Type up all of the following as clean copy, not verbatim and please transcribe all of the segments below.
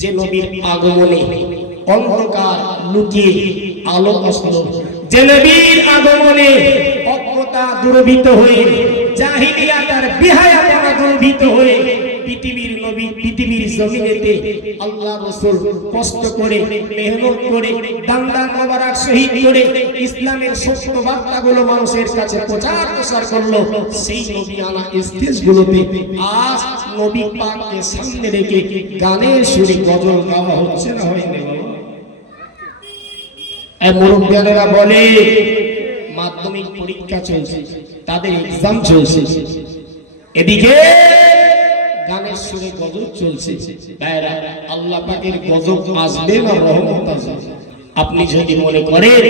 যে নবীর আগমনে অন্ধকার লুকিয়ে আলো আসলো, যে নবীর আগমনে অজ্ঞতা দূরীভূত হয়ে জাহিলিয়াত আর বিহায়াপনা দূরীভূত হয়ে পৃথিবীর নবী পৃথিবীর জমিনেতে আল্লাহ রাসূল কষ্ট করে মেহনত করে দান মোবারক শহীদ করে ইসলামের সত্য বার্তাগুলো মানুষের কাছে প্রচার করলো। সেই নবী আনা স্টেজগুলোতে আজ নবী পাককে সামনে রেখে গানের সুরে গজল গাওয়া হচ্ছে না হয়নি বাবা? এই মুরব্বিয়ানেরা বলে মাধ্যমিক পরীক্ষা চলছে, তাদের এক্সাম চলছে, এদিকে গানের সুরে গজব চলছে। ভাইরা, আল্লাহ পাকের গজব আসবে না রহমত আসবে? আপনি যদি মনে করেন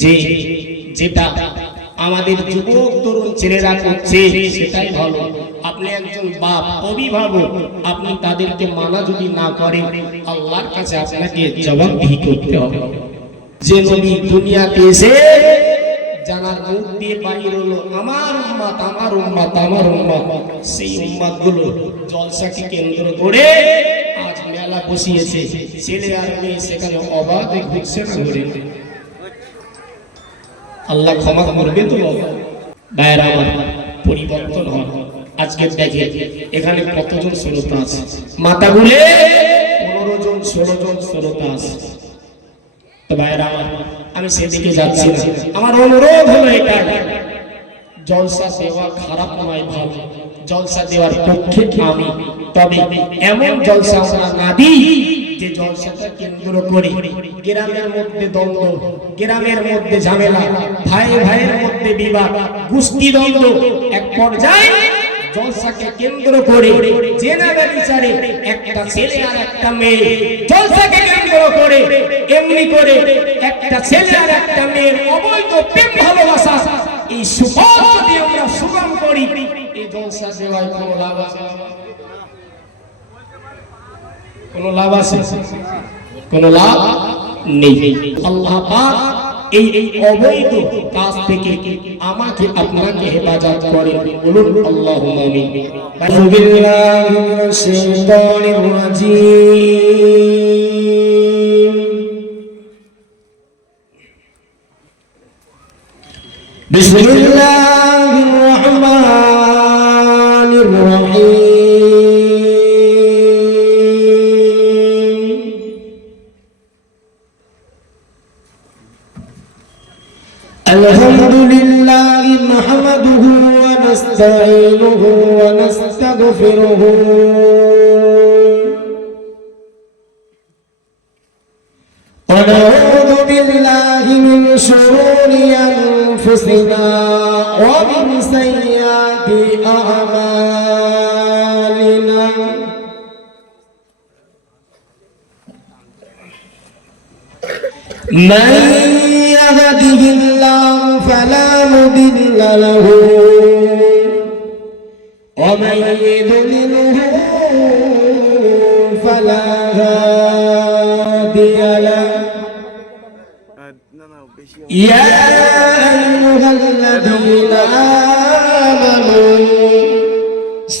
যে যেটা আমাদের যুবক তরুণ ছেলেরা করছে সেটাই ভালো, আপনি একজন বাপ অভিভাবক, আপনি তাদেরকে মানা যদি না করেন আল্লাহর কাছে আপনাকে জবাবদিহি করতে হবে। যে নবী দুনিয়াতে এসে জানার মুখ দিয়ে বাইর হলো আমার উম্মত আমার উম্মত আমার উম্মত, সেই উম্মত গুলো জলসাকে কেন্দ্র করে আজ মেলা বসিয়েছে, ছেলে আর মেয়ে সেখানে অবাধে ঘুরছে না ঘুরে। আল্লাহ ক্ষমা করবে তো ভাইরা আমার? পরিবর্তন হয়। আজকে দেখে এখানে কতজন শ্রোতা আছে, মাথা গুলে 15 জন 16 জন শ্রোতা আছে। ভাইরা আমার, আমি সেদিকে যাচ্ছি না, আমার অনুরোধ হলো এটা, জলসা দেওয়া খারাপ নয়, ভালো, জলসা দেওয়ার পক্ষে আমি, তবে এমন জলসা আমরা না দিই যে জলসাটা কেন্দ্র করে গ্রামের মধ্যে দ্বন্দ্ব, গ্রামের মধ্যে ঝামেলা, ভাই ভাইয়ের মধ্যে বিবাদ, গোষ্ঠী দ্বন্দ্ব, এক পর্যায়ে জলসাকে কেন্দ্র করে জেনা বিচারে একটা ছেলে আর একটা মেয়ে, জলসাকে কেন্দ্র করে এমনি করে একটা ছেলে আর একটা মেয়ের অবৈধ প্রেম ভালোবাসা, এই সুপথ যদি আমরা সুগম করি, এই জলসা দেওয়ায় কোনো লাভ আছে? কোনো লাভ আছে? কোনো লাভ নেই। আল্লাহ পাক এই অবৈধ কাজ থেকে আমাকে আপনাকে হেফাজত করেন, বলুন আল্লাহুম্মা আমিন। আউযু বিল্লাহি মিনাশ শাইতানির রাজীম। বিসমিল্লাহির রহমানির রহিম। আলহামদুলিল্লাহি নাহমাদুহু ওয়া নাস্তাঈনুহু ওয়া নাস্তাগফিরুহু ওয়া নাউযু বিল্লাহি মিন শুরুরি আনফুসিনা ওয়া মিন সাইয়্যাতি আ'মালিনা। মান ইয়াহদিহিল্লাহু ফালা মুদিল্লা লাহু ওয়া মান ইউদ্লিলহু ফালা হাদিয়া লাহু। ইয়া আইয়ুহাল্লাযীনা আমানু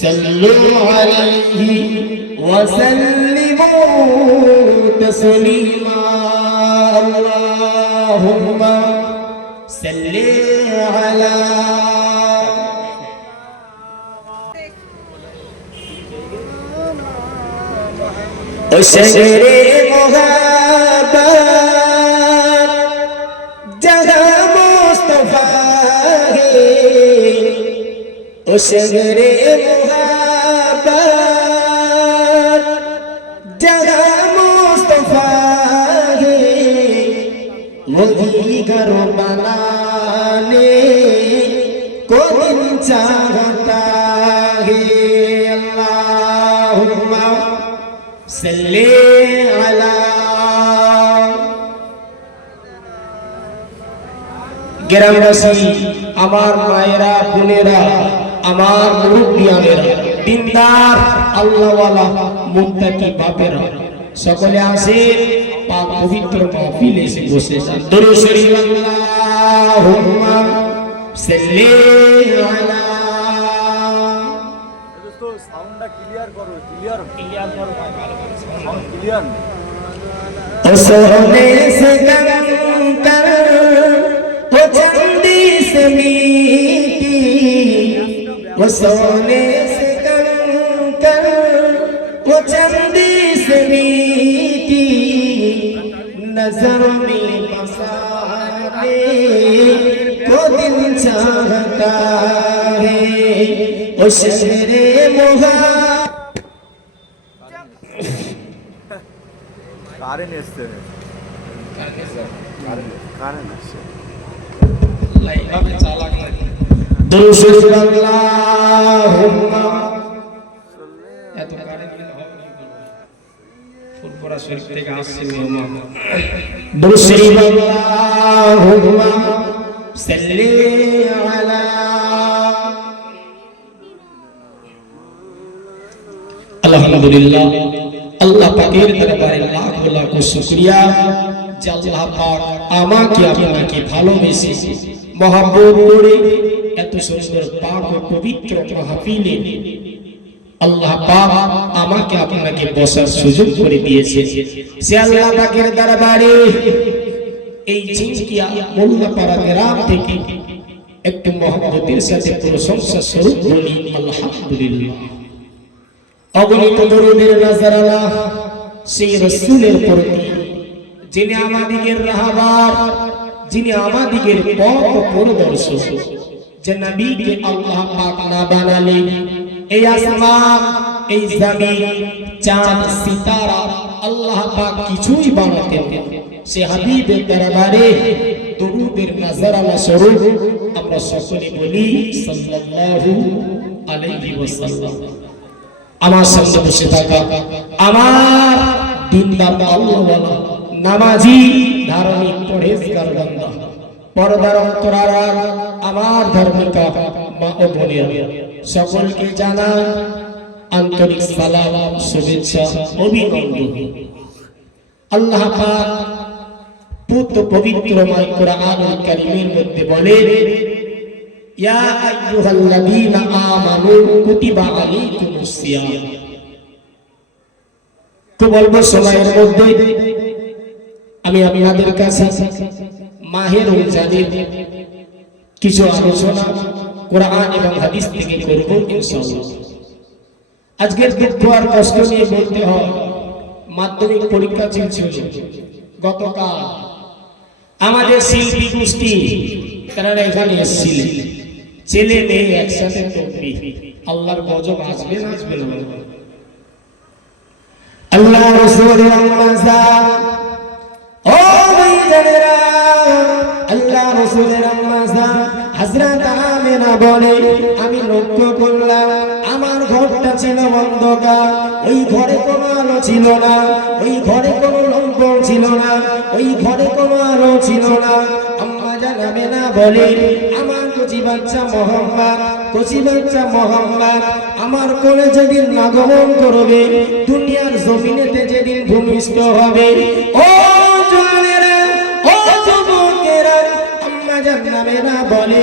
সাল্লু আলাইহি ওয়া সাল্লিমু তাসলিমা। আল্লাহুম্মা সাল্লি আলা ও শহরে মুহাব্বত জগা মুস্তাফা হে, ও শহরে মুহাব্বত জগা মুস্তাফা হে, মোদি ঘর বানানে को दिन चाहता है। अल्लाहुम्मा सल्ली अला। গ্রামবাসী, আমার মায়েরা বোনেরা, আমার মুরব্বিয়ানেরা, দিনদার আল্লাহওয়ালা মুত্তাকি বাপেরা, সকলে আসেন পাক পবিত্র মাহফিলে এসে বসে যান। দরুদ শরীফ আল্লাহুম্মা সাল্লি আলা। দোস্ত সাউন্ডটা ক্লিয়ার করো, ক্লিয়ার করো ভাই, ভালো করে সাউন্ড। ओ सोने से कंकर ओ चांदी से मीठी ओ सोने से कंकर ओ चांदी से मीठी नजर में बसाने को दिल चाहता है ओ शहरे मोहा কারেন্ট এসছে কারেন্ট আসছে লাইভাবে চালাক লাগে দুরূদ আল্লাহুম্মা এত কারেন্ট দিলে হবে কি করব ফুরফুরা শরীফ থেকে আসছে মেহমান দুরূদ আল্লাহুম্মা সাল্লি আলা আলহামদুলিল্লাহ আল্লাহ পাকের দরবারে লাখ লাখ শুকরিয়া যে আল্লাহ পাক আমাকে আপনাকে ভালোবেসে মহব্বত করে এত সুন্দর পাক ও পবিত্র মাহফিলে আল্লাহ পাক আমাকে আপনাকে বসার সুযোগ করে দিয়েছে সে আল্লাহ পাকের দরবারে এই চিংকিয়া মোল্লাপাড়া গ্রাম থেকে একটু মহব্বতের সাথে প্রশংসা স্বরূপ বলি আলহামদুলিল্লাহ অগণিত দরুদের নাজারানা সেই রাসূলের প্রতি যিনি আমাদিগের রাহবার যিনি আমাদিগের পথ প্রদর্শক যে নবীকে আল্লাহ পাক না বানালে এই আসমান এই জমিন চাঁদ সিতারা আল্লাহ পাক কিছুই বানাতেন সে হাবিবের দরবারে দরুদের নাজারানা স্বরূপ আমরা সকলে বলি সাল্লাল্লাহু আলাইহি ওয়াসাল্লাম আমার সামনে বসে থাকা আমার দিনদার আল্লাহওয়ালা নামাজি ধার্মিক পরহেজগার বান্দা পর্দার অন্তরারা আমার ধার্মিকা মা ও বোনেরা সকলকে জানাই আন্তরিক সালাম শুভেচ্ছা অভিনন্দন আল্লাহ পাক পবিত্রময় কোরআনুল কারীমের মধ্যে বলেন ইয়া আইয়ুহাল্লাযীনা আমানু কুতিবা আলাইকুমুস সিয়াম তো বলবো সময়ের মধ্যে আমি আপনাদের কাছে মাহে রমজানের কিছু আলোচনা কোরআন এবং হাদিস থেকে করব ইনশাআল্লাহ আজকের দুঃখ আর কষ্ট নিয়ে বলতে হয় মাধ্যমিক পরীক্ষা চলছিল গতকাল আমাদের শিল্পী গোষ্ঠী তারা এখানে এসেছিলেন ছেলে মেয়ে একসাথে তকবীর আল্লাহর গজব আসবে না আসবে না আল্লাহ রাসূল রমজান ও ভাইজানেরা আল্লাহ রাসূলের রমজান হযরত আমিনা বলে আমি লক্ষ্য করলাম আমার ঘরটা ছিল অন্ধকার ওই ঘরে কোনো আলো ছিল না ওই ঘরে কোনো লম্বর ছিল না ওই ঘরে কোনো আলো ছিল না আম্মা জানাবে না বলে আমার কচি বাচ্চা মোহাম্মদ আমার কোলে যেদিন আগমন করবে দুনিয়ার জমিনেতে যেদিন ভূমিষ্ঠ হবে ও জওয়ানেরা ও যুবকেরা আম্মা জানাবে না বলে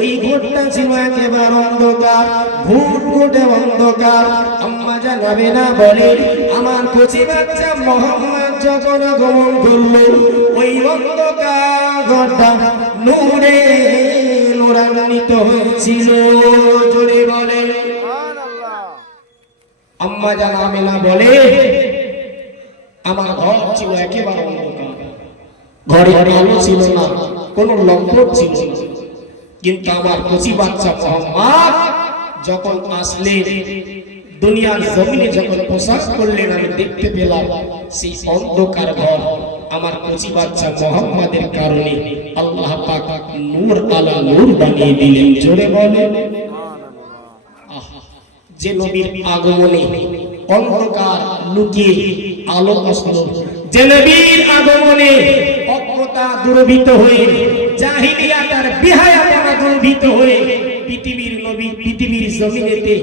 ওই ঘরটা ছিল একেবারে অন্ধকার ঘুটঘুটে অন্ধকার আম্মা জানাবে না বলে আমার কচি বাচ্চা মোহাম্মদ যখন আগমন করলো ওই অন্ধকার ঘরটা নূরে নূরান্বিত হয়েছিল জোরে বলে সুবহানাল্লাহ আম্মা জানাবে না বলে আমার ঘর ছিল একেবারে অন্ধকার ঘরে আলো ছিল না কোনো লম্বর ছিল না কিন্তু আমার কচি বাচ্চা মোহাম্মদ যখন আসলেন দুনিয়ার জমিনে যখন প্রসাদ করলেন আমি দেখতে পেলাম সেই অন্ধকার ঘর আমার কচি বাচ্চা মোহাম্মদের কারণে আল্লাহ পাক নূর আলা নূর বানিয়ে দিলেন জোরে বলেন যে নবীর আগমনে অন্ধকার লুকিয়ে আলো আসলো যে নবীর আগমনে অজ্ঞতা দূরীভূত হয়ে জাহিলিয়াত আর বিহায়াপনা দূরীভূত হয়ে পৃথিবীর নবী পৃথিবীর জমিনেতে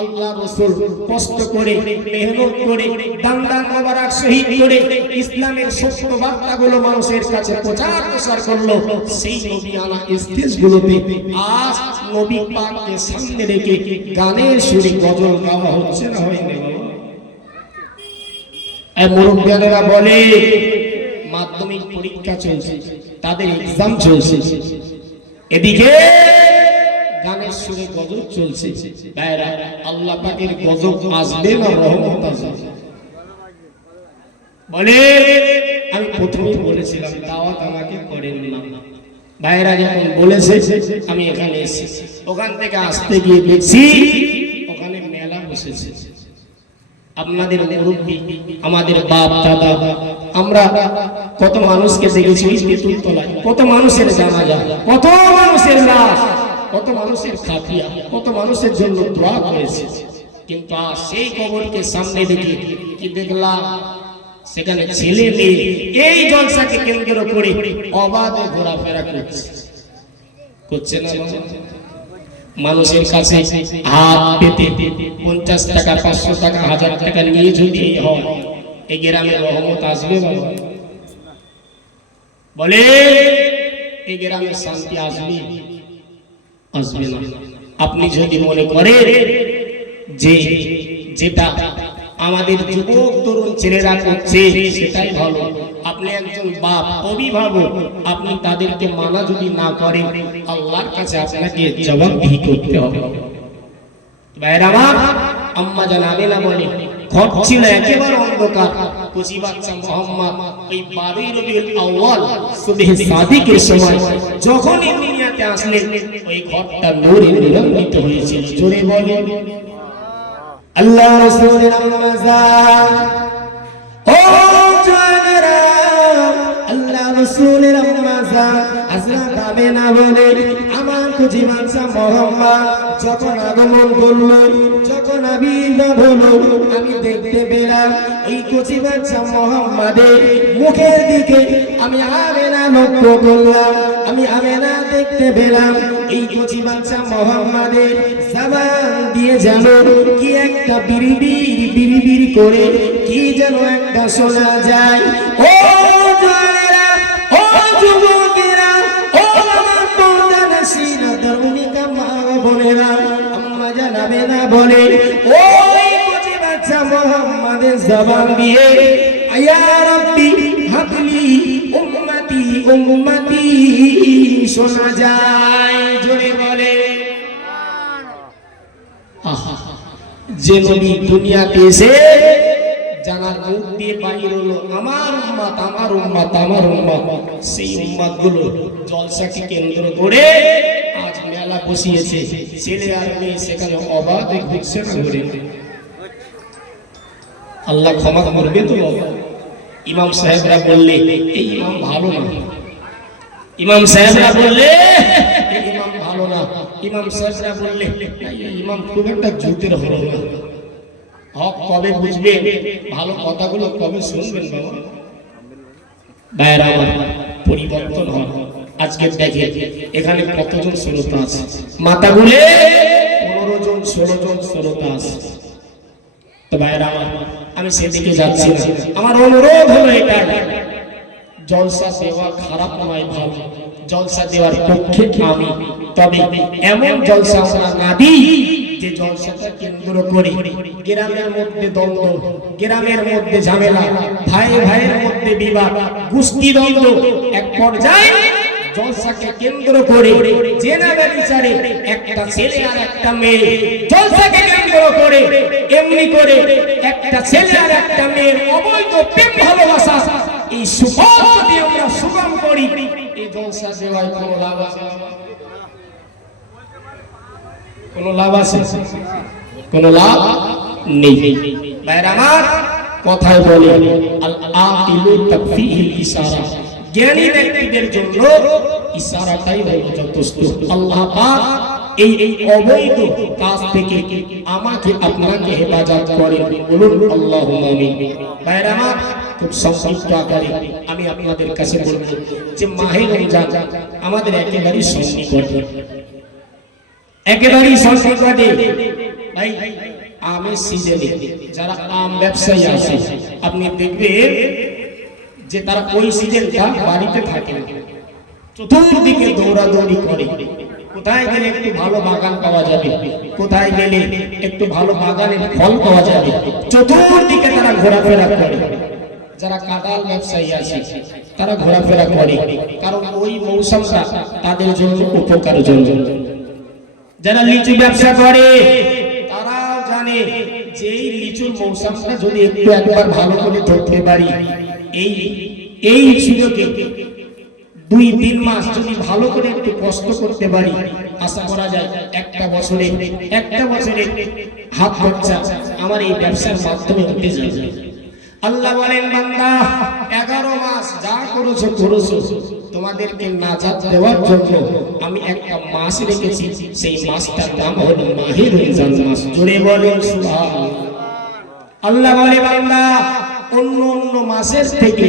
আল্লাহ রাসূল কষ্ট করে মেহনত করে দান মোবারক শহীদ করে ইসলামের সত্য বার্তাগুলো মানুষের কাছে প্রচার করলো সেই নবী আলা স্টেজগুলোতে আজ নবী পাককে সামনে রেখে গানের সুরে গজল গাওয়া হচ্ছে না হয় না এই মুরব্বিয়ানেরা বলে মাধ্যমিক পরীক্ষা চলছে, তাদের এক্সাম চলছে, এদিকে গানের সুরে গজব চলছে। ভাইরা, আল্লাহ পাকের গজব আসবে না রহমত আসবে? বলে আমি প্রথমেই বলেছিলাম দাওয়াত আমাকে করেন না। ভাইরা যখন বলেছে আমি এখানে এসেছি, ওখান থেকে আসতে গিয়ে দেখছি ওখানে মেলা বসেছে। আপনাদের মুরব্বী, আমাদের বাপ দাদা, আমরা কত মানুষকে দেখেছি ওই তেঁতুল তলায়, কত মানুষের জানাজা, কত মানুষের লাশ, কত মানুষের খাতিয়া, কত মানুষের জন্য দোয়া করেছে। কিন্তু আজ সেই কবরকে সামনে দেখে কি দেখলাম? সেখানে ছেলে মেয়ে এই জলসাকে কেন্দ্র করে অবাধে ঘোরাফেরা করছে না? মানুষের কাছে হাত পেতে 50 টাকা, 500 টাকা, 1000 টাকা নিয়ে যদি হয়, এই গ্রামে রহমত আসবে? বলে এই গ্রামে শান্তি আসবে? আসবে না। আপনি যদি মনে করেন যে যেটা আমাদের যুবক তরুণ ছেলেরা করছে সেটাই ভালো, আপনি একজন বাপ, অভিভাবক, আপনি তাদেরকে মানা যদি না করেন, আল্লাহর কাছে আপনাকে জবাবদিহি করতে হবে। ভাইরা আমার, আম্মা জান আমিনা বলে ঘর ছিল একেবারে অন্ধকার। কুচি বাচ্চা মুহাম্মদ ওই 12 রবিউল আউয়াল সুবহে সাদিকের সময় যখনই দুনিয়াতে আসলেন, ওই ঘরটা নূরে নিরঞ্জিত হয়েছিল। জোরে বলে আল্লাহ রাসূলের আম্মা জান, ও জানেরা, আল্লাহ রাসূলের আম্মা জান হযরত আমিনা বলে আমার কুচি বাচ্চা মুহাম্মদ যখন আগমন করলো, যখন আবির্ভাব হলো, আমি দেখতে পেলাম এই কচি বাচ্চা মুহাম্মাদের মুখের দিকে আমি আমেনা লক্ষ্য করলাম। আমি আমেনা দেখতে পেলাম এই কচি বাচ্চা মুহাম্মাদের জবান দিয়ে যেন কি একটা বিড়িবিড়ি করে কি যেন একটা শোনা যায়। ও জানেরা, ও যুবকেরা, ও আমার পর্দানশীল তরুণীরা, মা বোনেরা, আম্মা জানাবে না বলে ওই কচি বাচ্চা মুহাম্মাদের জবান দিয়ে ইয়া রাব্বি হাবলি উম্মতি উম্মতি শোনা যায়। জোরে বলে যে নবী দুনিয়াতে এসে জানার মুখ দিয়ে বাহির হলো আমার উম্মত, আমার উম্মত, আমার উম্মত, সেই উম্মত গুলো জলসাকে কেন্দ্র করে আজ মেলা বসিয়েছে। ছেলে আর মেয়ে সেখানে অবাধে ঘুরছে না ঘুরে। আল্লাহ ক্ষমা করবে তো? ইমাম সাহেবরা বললে এই ইমাম ভালো না, ইমাম সাহেবরা বললে এই ইমাম ভালো না, ইমাম সাহেবরা বললে এই ইমাম খুব একটা জুতের হলো না। হক কবে বুঝবেন? ভালো কথাগুলো কবে শুনবেন? বাবা ভাইরা আমার, পরিবর্তন হয়। আজকে দেখে এখানে কতজন শ্রোতা আছে, মাথা গুলে 15 জন 16 জন শ্রোতা আছে। তো ভাইরা আমার, আমি সেদিকে যাচ্ছি না। আমার অনুরোধ হলো এটা, জলসা দেওয়া খারাপ নয়, ভালো। জলসা দেওয়ার পক্ষে আমি, তবে এমন জলসা আমরা না দিই যে জলসাটা কেন্দ্র করে গ্রামের মধ্যে দ্বন্দ্ব, গ্রামের মধ্যে ঝামেলা, ভাই ভাইয়ের মধ্যে বিবাদ, গোষ্ঠী দ্বন্দ্ব, এক পর্যায়ে জলসাকে কেন্দ্র করে জেনা ব্যভিচারে একটা ছেলে আর একটা মেয়ে, জলসাকে কেন্দ্র করে এমনি করে একটা ছেলে আর একটা মেয়ের অবৈধ প্রেম ভালোবাসা, এই সুপথ যদি আমরা সুগম করি, এই জলসা দেওয়ায় কোনো লাভ আছে? কোনো লাভ আছে? কোনো লাভ নেই। ভাইরা আমার, কথায় বলে আল আকিলু তাকফিহিল ইশারা, জ্ঞানী ব্যক্তিদের জন্য ইশারাটাই হলো যথেষ্ট। আল্লাহ পাক এই অবৈধ কাজ থেকে আমাকে আপনাকে হেফাজত করেন, বলুন আল্লাহুম্মা আমিন। ভাইরা আমার, খুব সংক্ষিপ্ত আকারে আমি আপনাদের কাছে বলবো যে মাহে রমজান আমাদের একেবারেই সন্নিকটে, একেবারেই সন্নিকটে। ভাই আমের সিজনে যারা আম ব্যবসায়ী আছে, আপনি দেখবেন যে তারা ওই সিজনটা বাড়িতে থাকে, চতুর্দিকে দৌড়াদৌড়ি করে, কোথায় গেলে একটু ভালো বাগান পাওয়া যাবে, কোথায় গেলে একটু ভালো বাগানের ফল পাওয়া যাবে, চতুর্দিকে তারা ঘোরাফেরা করে। যারা কাঁঠাল ব্যবসায়ী আছে তারা ঘোরাফেরা করে, কারণ ওই মৌসুমটা তাদের জন্য উপকার জন্য। যারা লিচু ব্যবসা করে তারাও জানে যে এই লিচুর মৌসুমটা যদি একটু একবার ভালো করে ধরতে পারি, এই সুযোগে 2-3 মাস যদি ভালো করে একটু কষ্ট করতে পারি, আশা করা যায় একটা বছরে হাত খরচা আমার এই ব্যবসার মাধ্যমে উঠে যাবে। আল্লাহ বলেন, বান্দা 11 মাস যা করেছো তোমাদেরকে নাজাত দেওয়ার জন্য আমি একটা মাস রেখেছি, সেই মাসটার নাম হলো মাহে রমজান মাস। জোরে বলেন সুবহানাল্লাহ। আল্লাহ বলে, বান্দা অন্য মাসের থেকে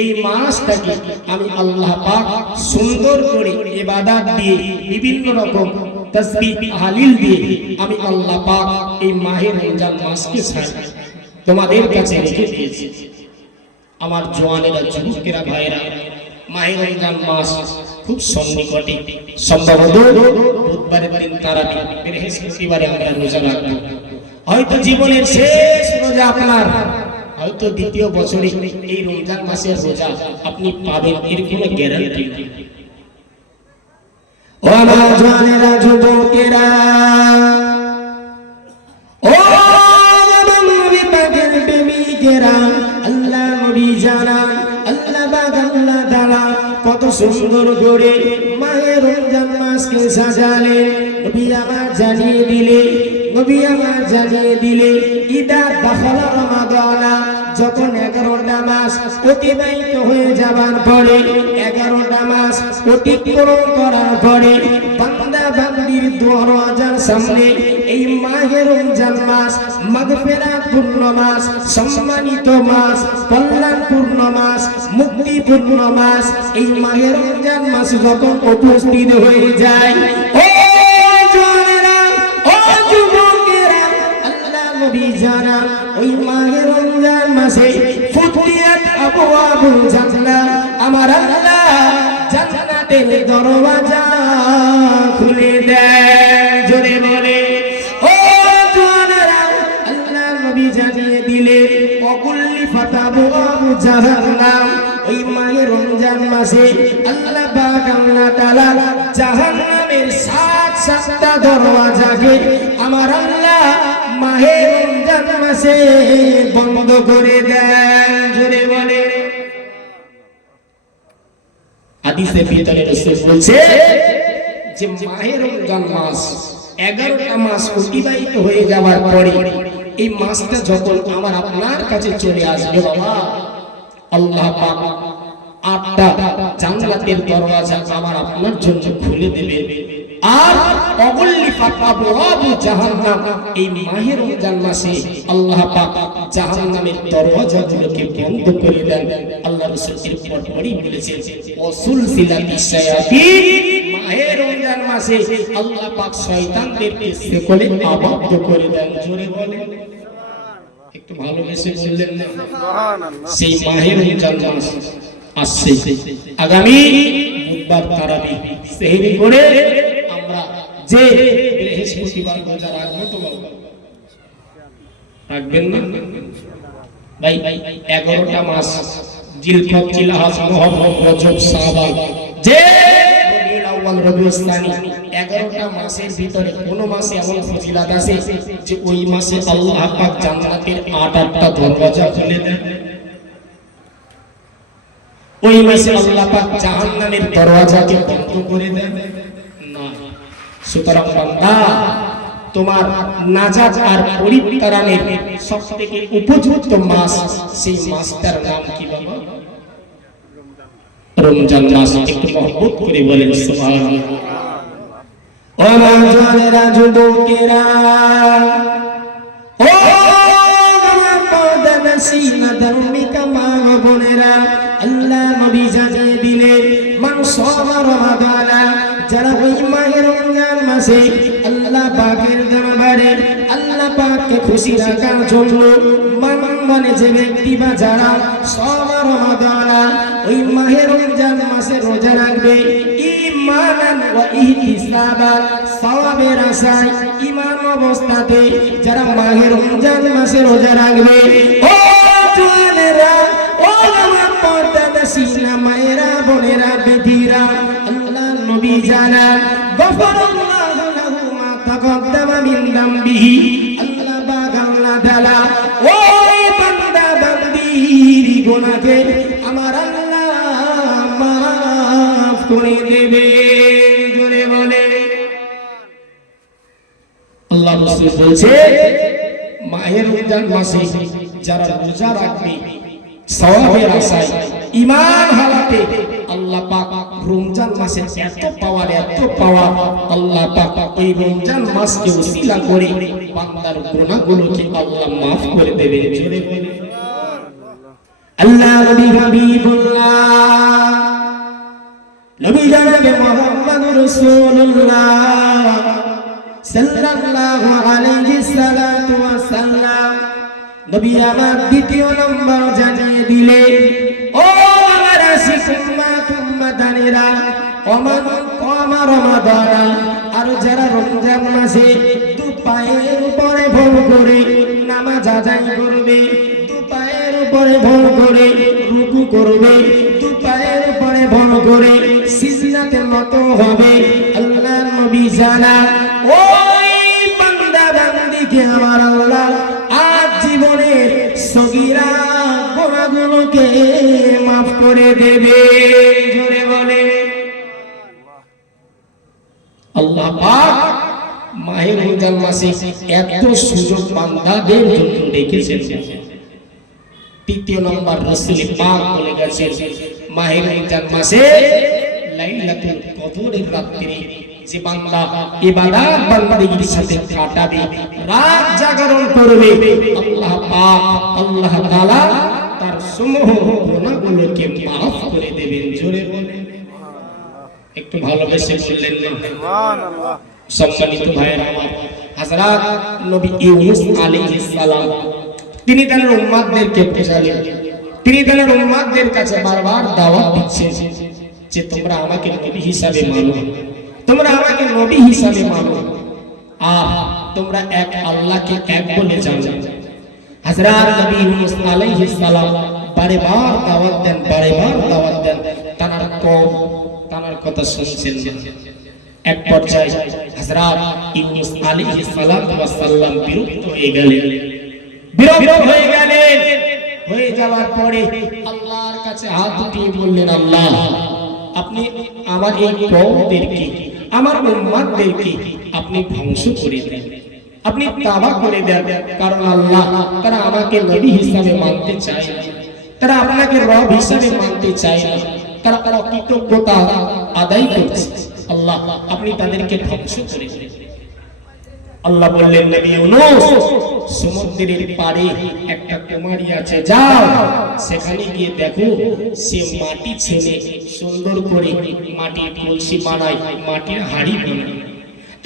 এই মাসটাকে আমি আল্লাহ পাক সুন্দর করে ইবাদত দিয়ে বিভিন্ন রকম তাসবিহ তাহলিল দিয়ে আমি আল্লাহ পাক এই মাহে রমজান মাসকে তোমাদের কাছে রেখে দিয়েছি। আমার জওয়ানেরা, যুবকেরা, ভাইরা, মাহে রমজান মাস খুব সন্নিকটে। সম্ভবত বুধবারের দিন তারাবি, বৃহস্পতিবারে আমরা রোজা রাখবো। হয়তো জীবনের শেষ রোজা আপনার, হয়তো দ্বিতীয় বছরে এই রমজান মাসের রোজা আপনি পাবেন, এর কোনো গ্যারান্টি নেই। ও আমার জওয়ানেরা, যুবকেরা, ও আমার নবী পাকের প্রেমিকেরা, আল্লাহ নবী জানান, আল্লাহ পাক আল্লাহ তাআলা কত সুন্দর করে মাহে রমজান মাসকে সাজালেন। নবী আমার জানিয়ে দিলে ইদা দাখালা রমাদানা, যখন 11টা মাস অতিবাহিত হয়ে যাবার পরে, 11টা মাস অতিক্রম করার পরে বান্দা বান্দির দরওয়াজার সামনে এই মাহে রমজান মাস, মাগফিরাতপূর্ণ মাস, সম্মানিত মাস, কল্যাণপূর্ণ মাস, মুক্তিপূর্ণ মাস, এই মাহে রমজান মাস যখন উপস্থিত হয়ে যায়, ও জওয়ানেরা, ও যুবকেরা, আল্লাহ নবী জানান ওই মাহে রমজান মাসে ফুতিহাত আবওয়াবুল জান্নাহ, আমার আল্লাহ জান্নাতের দরওয়াজা খুলে দেন। জোরে বলে, ও জওয়ানেরা, আল্লাহ নবী জানিয়ে দিলেন ওয়াকুল্লিফাত আবওয়াবু জাহান্নাম, ওই মাহে রমজান মাসে আল্লাহ পাক আল্লাহ তাআলা জাহান্নামের 7টা দরওয়াজাকে আমার আল্লাহ মাহে রমজান মাসে বন্ধ করে দেন। জোরে বলে, হাদিসে ভিতরে রাসূল বলছে যে মাহে রমজান মাস 11টা মাস অতিবাহিত হয়ে যাওয়ার পরে এই মাসটা যখন আমার আপনার কাছে চলে আসবে, বাবা আল্লাহ পাক 8টা জান্নাতের দরওয়াজা আমার আপনার জন্য খুলে দেবে। আর ওয়াকুল্লিফাত আবওয়াবু জাহান্নাম, এই মাহে রমজান মাসে আল্লাহ পাক জাহান্নামের দরওয়াজাগুলোকে বন্ধ করে দেন। আল্লাহ রাসূল এরপর পরই বলেছেন ওয়াসুলসিলাতিশ শায়াতিন, মাহে রমজান মাসে আল্লাহ পাক শয়তানদেরকে শেকলে আবদ্ধ করে দেন। জোরে বলে, একটু ভালোবেসে বললেন না? সুবহানাল্লাহ। সেই মাহে রমজান মাস আসছে, আগামী বুধবার তারাবি সেহরি করে আমরা যে বৃহস্পতিবার রোজা রাখবো, তো রাখবেন না ভাই? 11টা মাস জিলকদ, জিলহজ, মুহররম, রজব, শাবান, যে রবিউল আউয়াল, রবিউল সানি, 11টা মাসের ভিতরে কোন মাসে এমন ফজিলত আছে যে ওই মাসে আল্লাহ পাক জান্নাতের 8টা দরওয়াজা খুলে দেন? ওই মাসে আল্লাহ পাক জাহান্নামের দরওয়াজাকে বন্ধ করে দেন না। সুতরাং বান্দা, তোমার নাজাত আর পরিত্রাণের সবথেকে উপযুক্ত মাস, সেই মাসটার নাম কি বাবা? রমজান মাস। একটু মহব্বত করে বলেন সুবহানাল্লাহ। ও আমার জওয়ানেরা, যুবকেরা, ও আমার পর্দানশীনা ধার্মিকা মা ও বোনেরা, আল্লাহ নবী জানিয়ে দিলেন মান সামা রমাদানা, যারা ওই মাহে রমজান মাসে আল্লাহ পাকের দরবারে আল্লাহ পাক পাককে খুশি রাখার জন্য মানে যে ব্যক্তি বা যারা সওয়া রমাদানা ওই মাহে রমজান মাসে রোজা রাখবে ঈমানান ওয়া ইহতিসাবান সওয়াবের আশায় ঈমান অবস্থাতে যারা মাহে রমজান মাসে রোজা রাখবে ও জওয়ানেরা ও আমার পর্দাদাসীনা মায়েরা বোনেরা বেটিরা আল্লাহ নবী জানান গফরাল্লাহু লাহু মা তাকদ্দামা মিন যামবিহি আল্লাহ পাক আল্লাহ তাআলা ওই বান্দা বান্দির গুনাহকে আমার আল্লাহ মাফ করে দেবে জোরে বলে আল্লাহ রাসূল বলছে মাহে রমজান মাসে যারা রোজা রাখবে সওয়াবের আশায় ঈমান হালাতে আল্লাহ পাক রমজান মাসে এত পাওয়ার আল্লাহ পাক ওই রমজান মাসকে ওসিলা করে বান্দার গুনাহগুলোকে আল্লাহ maaf করে দেবে জোরে বলে আল্লাহ নবী হাবিবুল্লাহ নবী জনাবে মুহাম্মদুর রাসূলুল্লাহ সাল্লাল্লাহু আলাইহি সাল্লাতু ওয়াস সালাম নবী আমার দ্বিতীয় নম্বর জানিয়ে দিলে ও আমার আশিক উম্মাতানিরা আমার রমাদানা আর যারা রমজান মাসে দু পায়ের উপরে ভর করে নামাজ আদায় করবে দু পায়ের উপরে ভর করে রুকু করবে দু পায়ের উপরে ভর করে সিজদাতে নত হবে আল্লাহ নবী জানান ওই বান্দা বান্দিকে আমার আল্লাহ জীবনের সগীরা গুনাহগুলোকে maaf করে দেবে জোরে বলে আল্লাহ পাক মাহে রমজান মাসে এত সুযোগ বান্দাদের জন্য রেখেছেন তৃতীয় নম্বর রাসূল পাক বলে গেছেন মাহে রমজান মাসে লাইলাতুল কদরের রাত্রি যে বান্দা ইবাদত বান্দাগির সাথে কাটাবে রাত জাগরণ করবে আল্লাহ পাক আল্লাহ তাআলা তার সমস্ত গুনাহগুলোকে maaf করে দেবেন জোরে বলেন একটু ভালোবেসে বললেন না সুবহানাল্লাহ সম্মানিত ভাইরা আমার হযরত নবী ইউনূস আলাইহিস সালাম তিনি তার উম্মতদেরকে বোঝালেন তিনি তার উম্মতদের কাছে বারবার দাওয়াত দিচ্ছেন যে তোমরা আমাকে নবী হিসাবে মানো তোমরা আমাকে নবী হিসাবে মানো আর তোমরা এক আল্লাহকে এক বলে জানো হযরত নবী ইউনূস আলাইহিস সালাম বারবার দাওয়াত দেন তার কওম তার কথা শুনছেন না এক পর্যায়ে হযরত ইউনূস আলাইহিস সালাম বিরক্ত হয়ে গেলেন হয়ে যাওয়ার পরে আল্লাহর কাছে হাত উঠিয়ে বললেন আল্লাহ আপনি আমার এই কওমদেরকে আমার উম্মতদেরকে আপনি ধ্বংস করে দেন আপনি তাওবা করে দেন কারণ আল্লাহ তারা আমাকে নবী হিসাবে মানতে চায় না তারা আপনাকে রব হিসাবে মানতে চায় না তারা অকৃতজ্ঞতা আদায় করছে আল্লাহ আপনি তাদেরকে ধ্বংস করে দেন আল্লাহ বললেন নবী ইউনূস সমুদ্রের পাড়ে একটা কুমারী আছে যাও সেখানে গিয়ে দেখো সে মাটি ছেলে সুন্দর করে মাটির কলসি বানায় মাটির হাড়ি বানায়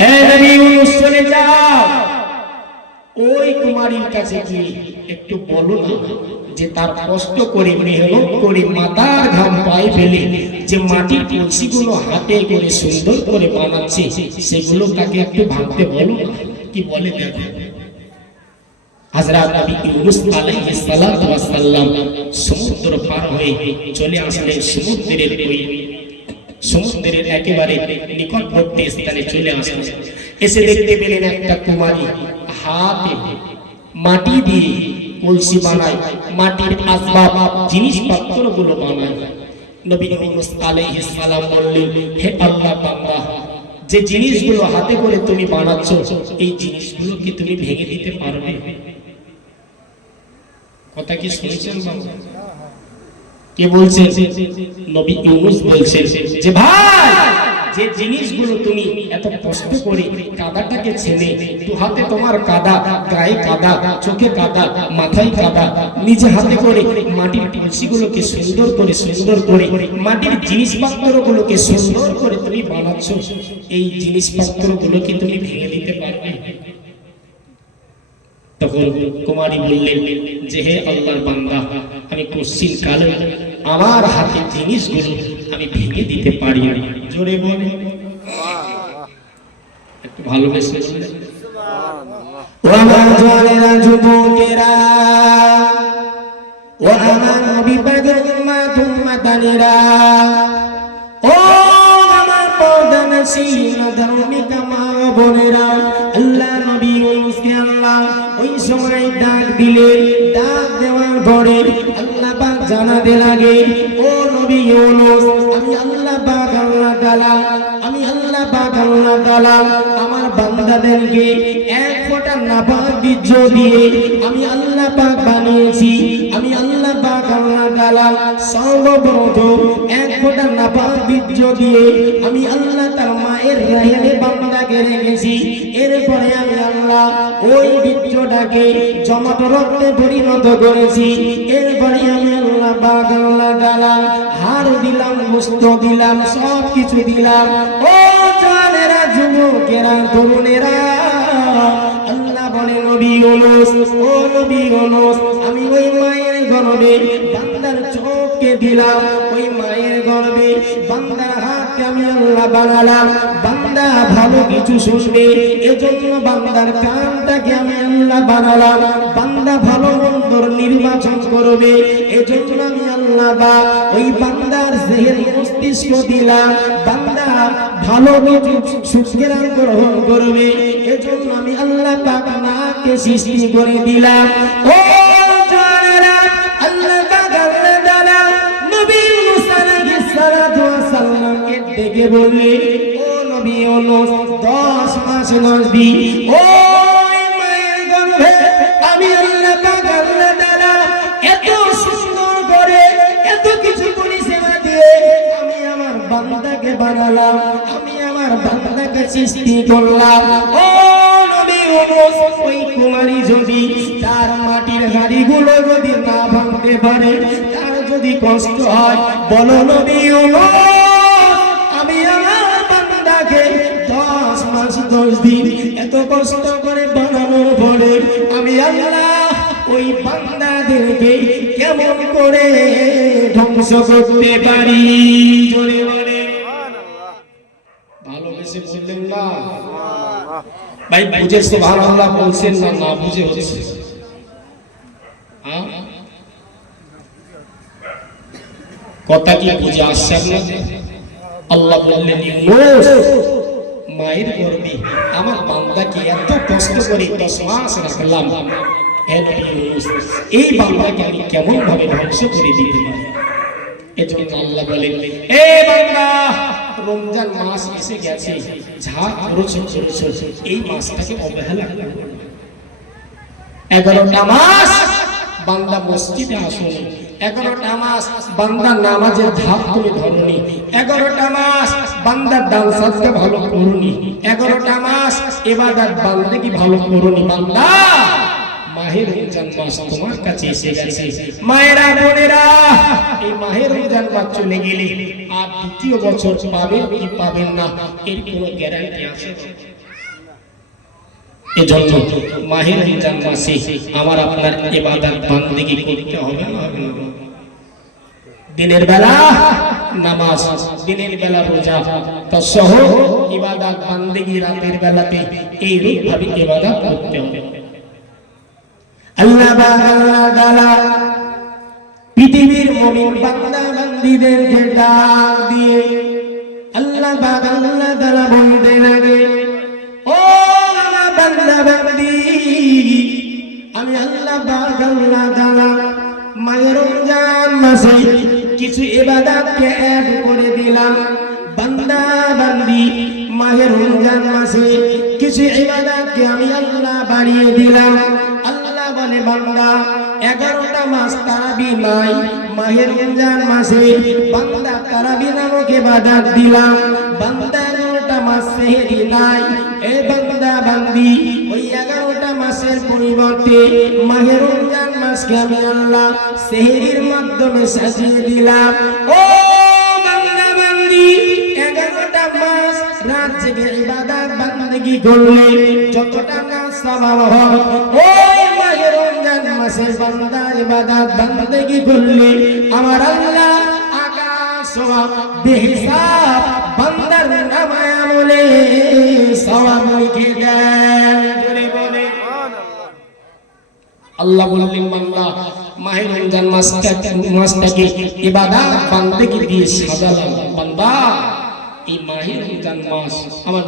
এ নবী ইউনূস চলে যাও ওই কুমারীর কাছে গিয়ে একটু বলো না যে তার কষ্ট করে মেহনত করে মাথার ঘাম পায়ে ফেলে যে মাটির কলসিগুলো হাতে করে সুন্দর করে বানাচ্ছে সেগুলো তাকে একটু ভাঙতে বলো না কি বলে দেখো হযরত নবী ইউনূস আলাইহিস সালাম সমুদ্র পার হয়ে চলে আসলেন সমুদ্রের একেবারে নিকটবর্তী স্থানে চলে আসলেন এসে দেখতে পেলেন একটা কুমারী হাতে মাটি দিয়ে কলসি বানায় মাটির আসবাব জিনিসপত্রগুলো বানায় নবী ইউনূস আলাইহিস সালাম বললেন হে আল্লাহ বান্দা যে জিনিসগুলো হাতে করে তুমি বানাচ্ছো এই জিনিসগুলো কি তুমি ভেঙে দিতে পারবে কথা কি শুনছেন বাবা কে বলছেন নবী ইউনূস বলছেন যে ভাই যে জিনিসগুলো তুমি এত কষ্ট করে কাদাটাকে ছেলে দু হাতে তোমার কাদা গায়ে কাদা চোখে কাদা মাথায় কাদা নিজে হাতে করে মাটির কলসিগুলোকে সুন্দর করে মাটির জিনিসপত্রগুলোকে সুন্দর করে তুমি বানাচ্ছো এই জিনিসপত্রগুলোকে তুমি ভেঙে দিতে পারবে তখন কুমারী বললেন যে হে আল্লাহর বান্দা, আমি কোশ্চিন কালে আমার হাতে জিনিসগুলো আমি ভেঙে দিতে পারি না। জোরে বলে একটু ভালোবেসে বললেন। ও আমার জওয়ানেরা, যুবকেরা, ও আমার নবী পাকের উম্মত উম্মতানিরা, ও আমার পর্দানশীল ধার্মিকা মা বোনেরা, আল্লাহ নবী ইউনূসকে আল্লাহ ওই সময় ডাক দিলে, ডাক দেওয়ার পরে আল্লাহ পাক জানাতে লাগে, ও নবী ইউনূস, আমি আল্লাহ পাক আল্লাহ তাআলা, আমি আল্লাহ পাক আল্লাহ তাআলা আমার বান্দাদেরকে এক ফোঁটা নাপাক বীর্য দিয়ে আমি আল্লাহ পাক বানিয়েছি। আমি আল্লাহ পাক আল্লাহ তাআলা সর্বপ্রথম এক ফোঁটা নাপাক বীর্য দিয়ে আমি আল্লাহ তার মায়ের রাহেমে বান্দাকে রেখেছি। এরপরে আমি আল্লাহ ওই বীর্যটাকে জমাট রক্তে পরিণত করেছি। এরপরে আমি আল্লাহ পাক আল্লাহ তাআলা হাড় দিলাম, গোশত দিলাম, সব কিছু দিলাম। ও জানেরা, যুবকেরা, তরুণেরা, আল্লাহ বলে নবী ইউনূস, ও নবী ইউনূস, আমি ওই মায়ের গর্ভে বান্দার চোখকে দিলাম, ওই মায়ের গর্ভে বান্দার হাতকে আমি আল্লাহ বানালাম। বান্দা ভালো কিছু শুনবে, এজন্য বান্দার কানটাকে আমি আল্লাহ বানালাম। বান্দা ভালো মন্দর নির্বাচন করবে, এজন্য আমি আল্লাহ বা ওই বান্দার জেহেন মস্তিষ্ক দিলাম। বান্দা ভালো কিছু সুখেরান গ্রহণ করবে, এজন্য আমি আল্লাহ পাক নাককে সৃষ্টি করে দিলাম। ও জানেরা, আল্লাহ পাক আল্লাহ তাআলা নবী মুসা আলাইহিস সালাতু ওয়াস সালামকে ডেকে বললেন, ও নবী ইউনূস, 10 মাস 10 দিন ওই মায়ের গর্ভে আমি আল্লাহ পাক আল্লাহ তাআলা এত সুন্দর করে এত কিছু পরিষেবা দিয়ে আমি আমার বান্দাকে বানালাম, আমি আমার বান্দাকে সৃষ্টি করলাম। ও নবী ইউনূস, ওই কুমারী যদি তার মাটির হাড়িগুলো যদি না ভাঙতে পারে, তার যদি কষ্ট হয়, বলো নবী ইউনূস, আমি আমার বান্দাকে 10 মাস 10 দিন এত কষ্ট করে বানানোর পরে আমি আল্লাহ ওই বান্দাদেরকে কেমন করে ধ্বংস করতে পারি। জোরে বলে ভালোবেসে বললেন না ভাই, বুঝে সুবহানাল্লাহ বলছেন না, না বুঝে হচ্ছে। কথা কি বুঝে আসছে আপনাদের? আল্লাহ বললেন, ইউনূস, মায়ের গর্ভে আমার বান্দাকে এত কষ্ট করে 10 মাস রাখলাম, এই বান্দাকে আমি কেমন ভাবে ধ্বংস করে দিতে পারি? এজন্য আল্লাহ বলেন, এ বান্দা, রমজান মাস এসে গেছে, যা করেছো এই মাসটাকে অবহেলা করো না। 11টা মাস বান্দা মসজিদে আসুনি, 11টা মাস বান্দা নামাজের ধাপ তুমি ধরনি, 11টা মাস বান্দা দান সাদকা ভালো করুনি, 11টা মাস ইবাদত বান্দেগি ভালো করুনি। বান্দা, মাহে রমজান মাস তোমার কাছে এসে গেছে। মায়েরা, বোনেরা, এই মাহে রমজান মাস চলে গেলে আর দ্বিতীয় বছর পাবেন কি পাবেন না এর কোনো গ্যারান্টি আছে? এজন্য মাহে রমজান মাসে আমার আপনার ইবাদত বান্দেগি করতে হবে না? দিনের বেলা নামাজ, দিনের বেলা রোজা, তাসহ ইবাদত বান্দেগি রাতের বেলাতে এই রূপভাবে ইবাদত করতে হবে। আল্লাহ তাআলা পৃথিবীর মুমিন বান্দা বান্দীদেরকে ডাক দিয়ে আল্লাহ তাআলা বলতে লাগে, ও আমার বান্দা বান্দী, আমি আল্লাহ তাআলা মাহে রমজান মাসে কিছু ইবাদতকে অ্যাড করে দিলাম। বান্দা বান্দি, মাহে রমজান মাসে কিছু ইবাদতকে আমি আল্লাহ বাড়িয়ে দিলাম। আল্লাহ বলে, বান্দা, 11টা মাস তারাবি নাই, মাহে রমজান মাসে বান্দা তারাবি নামক ইবাদত দিলাম। বান্দা 11টা মাস সেহরি নাই, এ বান্দা বান্দি, ওই 11টা মাসের পরিবর্তে মাহে রমজান মাসকে আমি আল্লাহ সেহরির মাধ্যমে সাজিয়ে দিলাম। ও বান্দা বান্দি, 11টা মাস রাত জেগে ইবাদত বান্দেগি করলে যতটা না সওয়াব হয়, ওই মাসে বান্দা ইবাদত বান্দেগি করলে আমার আল্লাহ আকাশ ওয়া বেহিসাব বান্দার নামায় আমলে সওয়াব লিখে দেন। জোরে বলে আল্লাহ বললেন বান্দা মাহে রমজান মাসটাকে ইবাদত বান্দেগি দিয়ে সাজালাম। বান্দা এই মাহে রমজান মাস আমার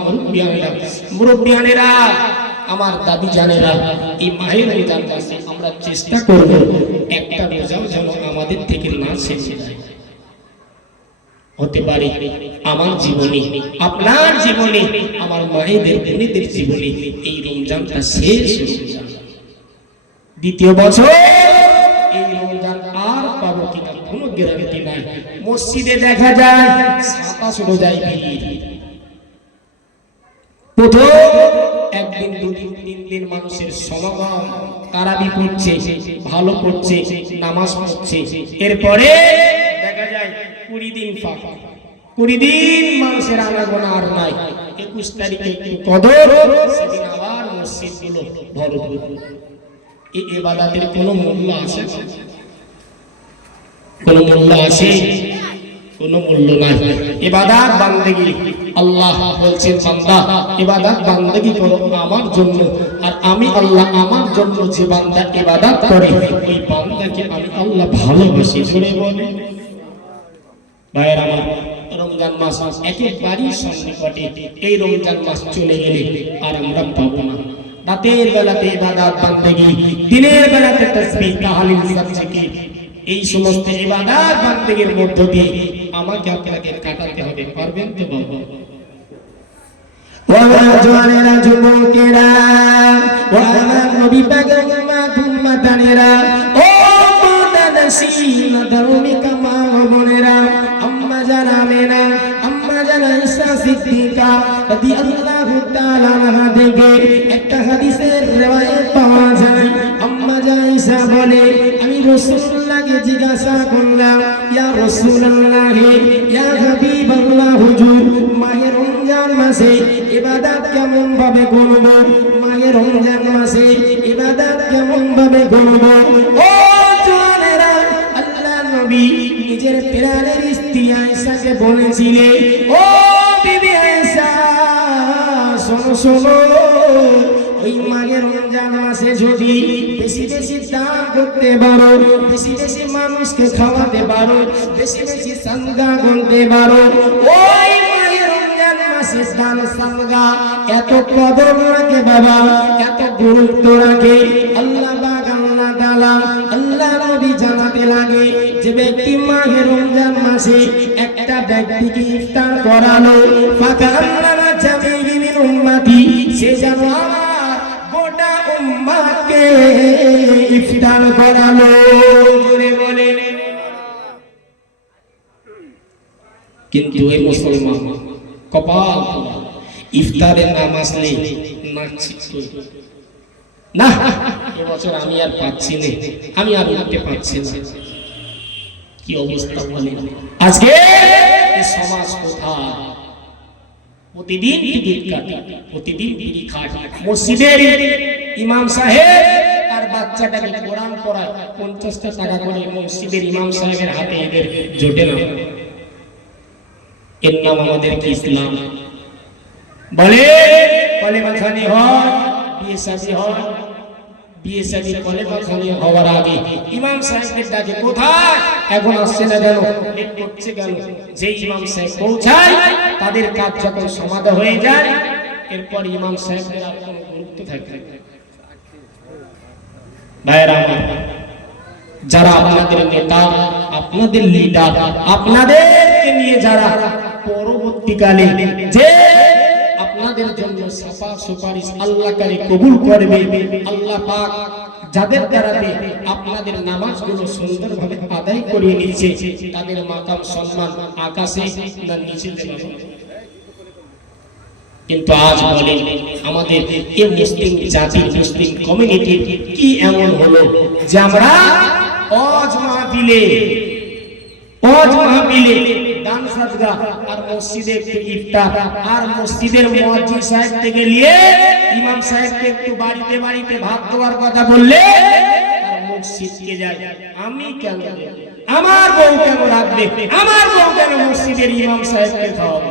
মুরব্বিয়ানেরা আমার দাদি জানেরা এই মাহে রমজান মাসে আমরা চেষ্টা করব একটা রোজাও যেন আমাদের থেকে না শেষ হয়। হতে পারে আমার জীবনে, আপনার জীবনে, আমার মায়েদের বোনেদের জীবনে এই রমজানটা শেষ রমজান। দ্বিতীয় বছর এই রমজান আর পাবো কিনা কোনো গ্যারান্টি নাই। মসজিদে দেখা যায় 27 রোজায় ভিড়। প্রথম একদিন দুদিন তিন দিন মানুষের সমাগম, তারাবি পড়ছে, ভালো পড়ছে, নামাজ পড়ছে। এরপরে দেখা যায় 20 দিন ফাঁকা, 20 দিন মানুষের আনাগোনা আর নাই। 21 তারিখে কদর, সেদিন আবার মসজিদগুলো ভরপুর। এই ইবাদতের কোনো মূল্য আছে? কোনো মূল্য আছে? কোনো মূল্য নাই। ইবাদত বান্দেগি আল্লাহ বলছেন বান্দা ইবাদত বান্দেগি করো আমার জন্য, আর আমি আল্লাহ আমার জন্য যে বান্দা ইবাদত করে ওই বান্দাকে আমি আল্লাহ ভালোবাসি। জোরে বলে ভাইয়েরা আমার, রমজান মাস একেবারেই সন্নিকটে। এই রমজান মাস চলে গেলে আর আমরা পাবো না। রাতের বেলাতে ইবাদত বান্দেগি, দিনের বেলাতে তাসবিহ তাহলিল জিকির, এই সমস্ত ইবাদত বান্দেগির মধ্য দিয়ে আমাকে আপনাকে কাটাতে হবে। পারবেন তো বাবা? ওয়া জওয়ানেরা যুবকেরা, ওয়া আমার নবী পাকের উম্মতানেরা, ও মুতাদাসসিন ধর্মিকা মা বোনেরা, আম্মা জানা মেনা, আম্মা জানা ঈসা সিদ্দিকা রাদিয়াল্লাহু তাআলা আনহা থেকে একটা হাদিসের রিওয়ায়াত পাওয়া যায়। আম্মা জানা ঈসা বলে, আমি রাসূলুল্লাহকে জিজ্ঞাসা করলাম, ইয়া রাসূলুল্লাহ, ইয়া হাবিবাল্লাহ, হুজুর মাহে রমজান মাসে ইবাদত কেমন ভাবে করব? মাহে রমজান মাসে ইবাদত কেমন ভাবে করব? ও জওয়ানেরা, আল্লাহ নবী নিজের প্রাণের স্ত্রী আয়েশাকে বলেছিলেন, ও বিবি আয়েশা শোনো শোনো, ওই মাহে রমজান মাসে যদি বেশি বেশি দান করতে পারো, বেশি বেশি মানুষকে খাওয়াতে পারো, বেশি বেশি সাদকা করতে পারো, ওই মাহে রমজান মাসে দান সাদকা এত কদর রাখে বাবা, এত গুরুত্ব রাখে। আল্লাহ পাক আল্লাহ তাআলা আল্লাহ নবী জানাতে লাগে, যে ব্যক্তি মাহে রমজান মাসে একটা ব্যক্তিকে ইফতার করালো, ফাকান্নামা জামিই মিন উম্মতি, সে যেন আমার গোটা উম্মতকে ইফতার করালো। জোরে বলে। কিন্তু এই মুসলমান কপাল ইফতারের নামাজ নেই, নাচছি না, এবছর আমি আর পাচ্ছি না, আমি আর উঠতে পারছি না। কি অবস্থা বলে আজকে এই সমাজ কোথায়? প্রতিদিন টিকিট কাটে, প্রতিদিন বিড়ি খায়। মসজিদের ইমাম সাহেব আর বাচ্চাটাকে কোরআন পড়ায় 50 টাকা করে মসজিদের ইমাম সাহেবের হাতে এদের জোটে না। এর নাম আমাদের কি ইসলাম? বলে কলেমা খানি হয়, বিয়ে শাদী হয়, বিয়ে শাদী কলেমা খানি হওয়ার আগে ইমাম সাহেবের ডাকে কোথায়? এখন আসছে না কেন? লেট করছে কেন? যে ইমাম সাহেব পৌঁছায় তাদের কাজ যখন সমাধা হয়ে যায়, এরপর ইমাম সাহেবের আর কোনো গুরুত্ব থাকে না। ভাইরা আমার, যারা আপনাদের নেতা, আপনাদের লিডার, আপনাদেরকে নিয়ে যারা পরবর্তীকালে যে আপনাদের জন্য সাফা সুপারিশ আল্লাহ কারে কবুল করবে, আল্লাহ পাক যাদের দ্বারাতে আপনাদের নামাজগুলো সুন্দরভাবে আদায় করিয়ে নিচ্ছে, তাদের মাকাম সম্মান আকাশে না নিচে দেওয়া হবে। কিন্তু আজ বলেন আমাদের এই মুসলিম জাতির, মুসলিম কমিউনিটির কি এমন হলো যে আমরা অজ মাহফিলে দান সাদকা আর মসজিদে ইফতার আর মসজিদের মুয়াজ্জিন সাহেব থেকে নিয়ে ইমাম সাহেবকে একটু বাড়িতে বাড়িতে ভাত দেওয়ার কথা বললে তার মুখ ছিটকে যায়, আমি কেন দেব? আমার বউ কেন রাখবে? আমার বউ কেন মসজিদের ইমাম সাহেবকে খাওয়াবে?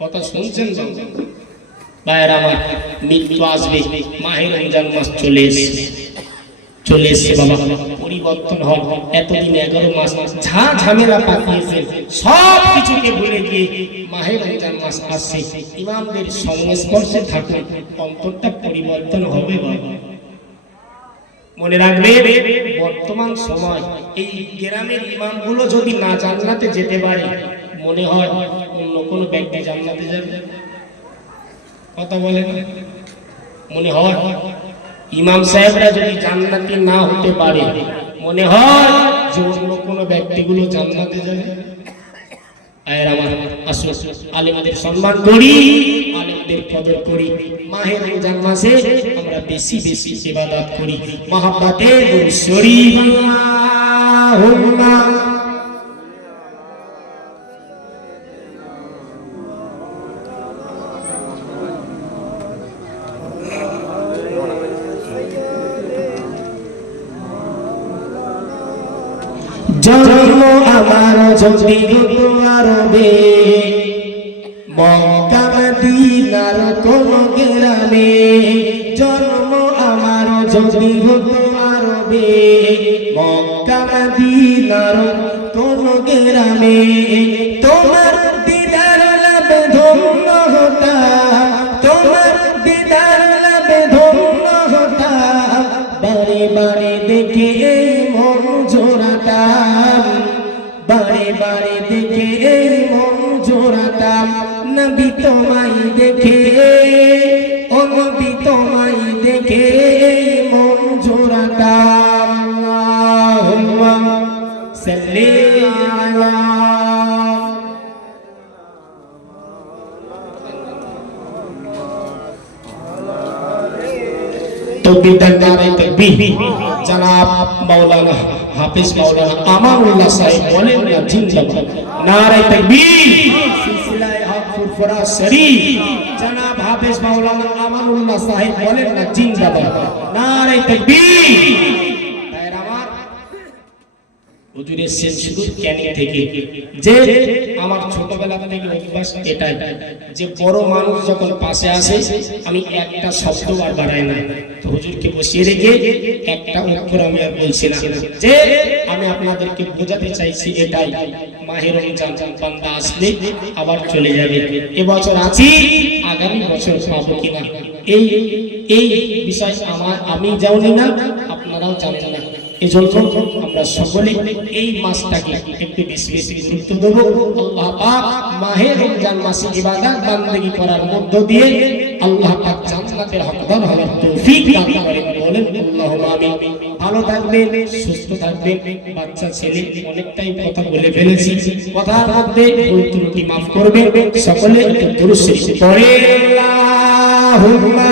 কথা শুনছেন ভাইয়েরা আমার? মৃত্যু আসবে, মাহে রমজান মাস চলে এসেছে বাবা, পরিবর্তন হয়। এতদিন 11 মাস ঝা ঝামেলা পাকিয়েছেন, সব কিছুকে ভুলে গিয়ে মাহে রমজান মাস আসছে, ইমামদের সংস্পর্শে থাকুন, অন্তরটা পরিবর্তন হবে বাবা। মনে রাখবে, বর্তমান সময় এই গ্রামের ইমামগুলো যদি না জান্নাতে যেতে পারে, মনে হয় অন্য কোনো ব্যক্তি জান্নাতে যাবে। কথা বলেন, মনে হয় ইমাম সাহেবরা যদি জান্নাতি না হতে পারে, মনে হয় যে অন্য কোনো ব্যক্তিগুলো জান্নাতে যাবে। আয়ের আমার আসুন, আলেমদের সম্মান করি, আলেমদের কদর করি। মাহে রমজান মাসে আমরা বেশি বেশি ইবাদত করি, মহব্বতে দুরূদ শরীফ আল্লাহুম্মা জন্ম আমার যদি হতো আরবে, মক্কা মদিনার কোন গ্রামে। জন্ম আমার যদি হতো আরবে, মক্কা মদিনার কোন গ্রামে। তোমার দিদার লাভে ধন্য হতাম, তোমার দিদার লাভে ধন্য হতাম। বারে বারে দেখে মন জোড়াতাম, বারে বারে দেখে মন জোড়াতাম। নবী তোমায় দেখে, ও নবী তোমায় দেখে মন জোড়াতাম। আল্লাহুম্মা সাল্লি আলা জনাব মাওলানা হাফিজ মাওলানা আমানুল্লাহ সাহেব বলেন না জিন্দাবাদ, নারে তাকবীর। সিলসিলায়ে হক ফুরফুরা শরীফ জনাব হাফিজ মাওলানা আমানুল্লাহ সাহেব বলেন না জিন্দাবাদ, নারে তাকবীর। হুজুরের শেষ শুরু ক্যানিং থেকে, যে আমার ছোটবেলা থেকে অভ্যাস এটাই, যে বড় মানুষ যখন পাশে আসে আমি একটা শব্দ আর বাড়াই না। তো হুজুরকে বসিয়ে রেখে একটা অক্ষর আমি আর বলছি না, যে আমি আপনাদেরকে বোঝাতে চাইছি এটাই, মাহে রমজান বান্দা আসলে আবার চলে যাবে। এবছর আছি, আগামী বছর পাবো কিনা এই এই বিষয় আমি জানি না, আপনারাও জানেন না। এজন্য আমরা সকলে এই মাসটাকে একটু বেশি বেশি গুরুত্ব দেব। আল্লাহ পাক মাহে রমজান মাসে ইবাদত বান্দেগি করার মধ্য দিয়ে আল্লাহ পাক জান্নাতের হকদার হওয়ার তৌফিক দান করেন, বলেন আল্লাহুম্মা আমিন। ভালো থাকবেন, সুস্থ থাকবেন। বাচ্চা ছেলে অনেকটাই কথা বলে ফেলেছি, কথার মধ্যে ভুল ত্রুটি মাফ করবেন। সকলে একটু দুরূদ শরীফ পড়ে আল্লাহুম্মা